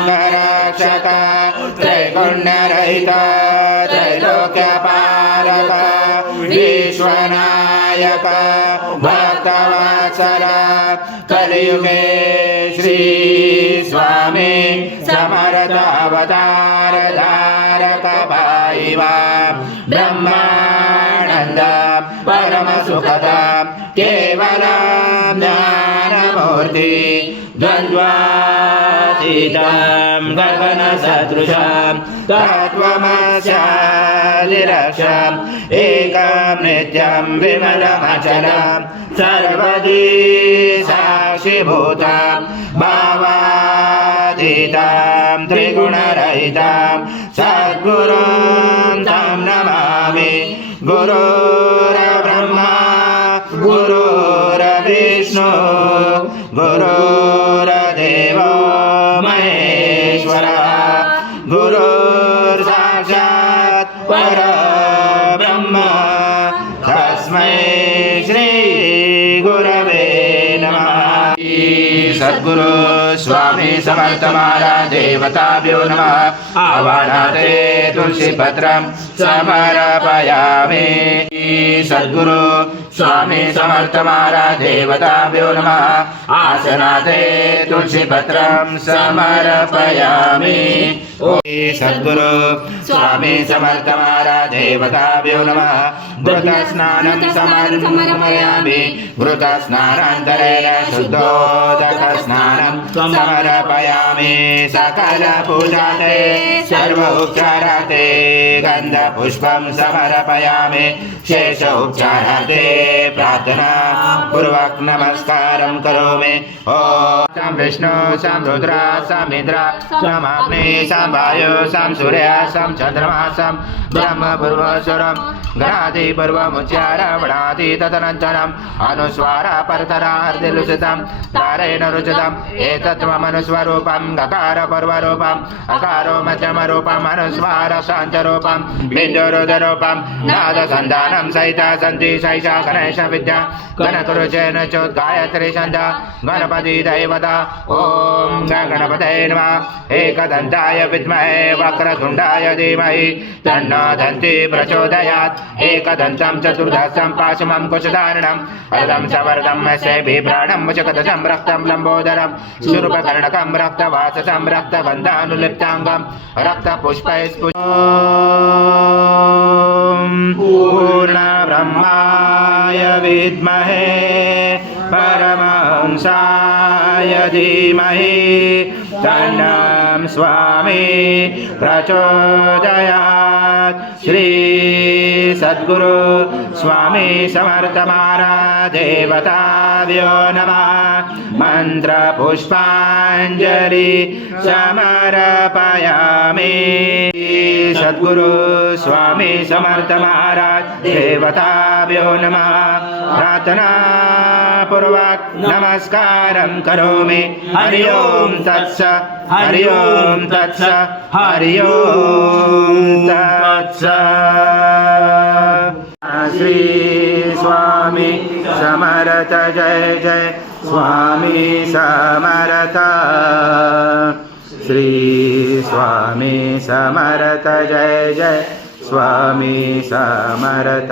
अंगरक्षक त्रैगुण्यरहित त्रैलोक्यपालक विश्वनायक भक्तवत्सल कलियुगे श्री स्वामी समर्थ अवतार धारक भाईवा ब्रह्मानंद परम सुखद केवल ज्ञानमूर्ति द्वन्द्वातीतं गगन सदृशं तत्त्वमस्यादिलक्ष्यम् एकं नित्यं विमलमचलं सर्वदी साक्षिभूतं भावातीतं त्रिगुणरहितं सद्गुरुं तं नमामि। गुरुर्ब्रह्मा गुरुर्विष्णु गुरुर्देवो महेश्वरः गुरुर्साक्षात् परब्रह्म तस्मै श्री गुरवे नमः। सद्गुरु स्वामी समर्थ महाराज देवताभ्यो नमः। आवाहनाते तुलसी पत्रं समर्पयामि। सद्गुरु स्वामी समर्थ महाराज देवताभ्यो नमः। आसनाते तुलसी पत्रं समर्पयामि। सद्गुरु स्वामी समर्थ महाराज देवताभ्यो नमः। घृतस्नानं समर्पयामि। घृतस्नानान्तरेण शुद्धोदकस्नानं समर्पयामि। सकल पूजाते सर्व उपचाराते गन्धपुष्पं समर्पयामि। शेष उपचाराते प्रार्थना पूर्वक नमस्कारं करोमि। ओम विष्णु सं रुद्र सं इंद्र सं अग्नि सं वायु सं सूर्य सं चंद्रमा सं ब्रह्म पूर्वस्वरं गणादि पूर्वमुच्चारणि तदनन्तरम् अनुस्वार परतरा हृदिलुचितं तारेण रुचितम् एतत्त्वमनुस्वरूपं गकार पूर्वरूपम् अकारो मध्यमरूपम् अनुस्वार शान्तरूपं बिन्दुरुदरूपं नादसन्धानं सहिता सन्ति सैषा गणेश विद्या गणकुरुचेन चोद्गायत्री छन्दा गणपति दैवता। ओम गणपतये नमः। एकदन्ताय विद्महे वक्रतुण्डाय धीमहि तन्नो दन्ती प्रचोदयात्। एकदन्तं चतुर्दशं पाशमं कुशधारिणं अदं सवर्धं सेभिभ्राणं मुचकदं रक्तं लम्बोदरं शूर्पकर्णकं रक्तवाससं रक्तबन्धानुलिप्ताङ्गं रक्तपुष्पैः पूर्णब्रह्माय विद्महे परमहंसाय धीमहि तन्नं स्वामी प्रचोदयात्। श्री सद्गुरु स्वामी समर्थ महाराज देवताभ्यो नमः। मंत्र पुष्पांजलि समर्पयामि। सद्गुरु स्वामी समर्थ महाराज देवताभ्यो नमः। प्रार्थना पूर्वक नमस्कारं करोमि। हरि ओम तत्स हरि ओम तत्स हरि ओम तत्स। श्री स्वामी समर्थ जय जय स्वामी समर्थ। श्री स्वामी समर्थ जय जय स्वामी समर्थ।